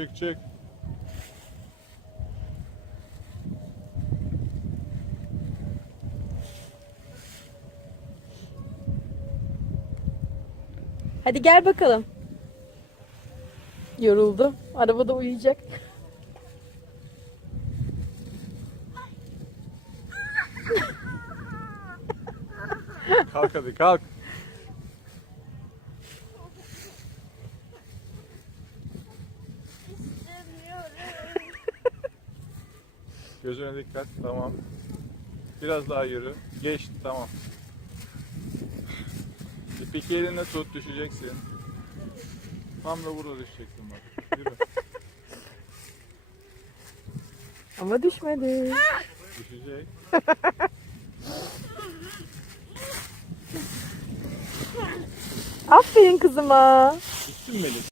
Çık çık. Hadi gel bakalım. Yoruldu. Arabada uyuyacak. Kalk hadi kalk. Gözüne dikkat. Tamam. Biraz daha yürü. Geçti. Tamam. İki elinle tut. Düşeceksin. Tam da burada düşeceksin bak. Yürü. Ama düşmedi. Düşecek. Aferin kızıma. Düştün mü Melis?